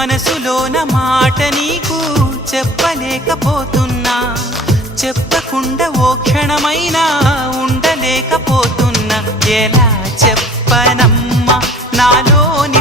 మనసులోన మాట నీకు చెప్పలేకపోతున్నా, చెప్పకుండా ఓ క్షణమైనా ఉండలేకపోతున్నా. ఎలా చెప్పనమ్మా నాలోని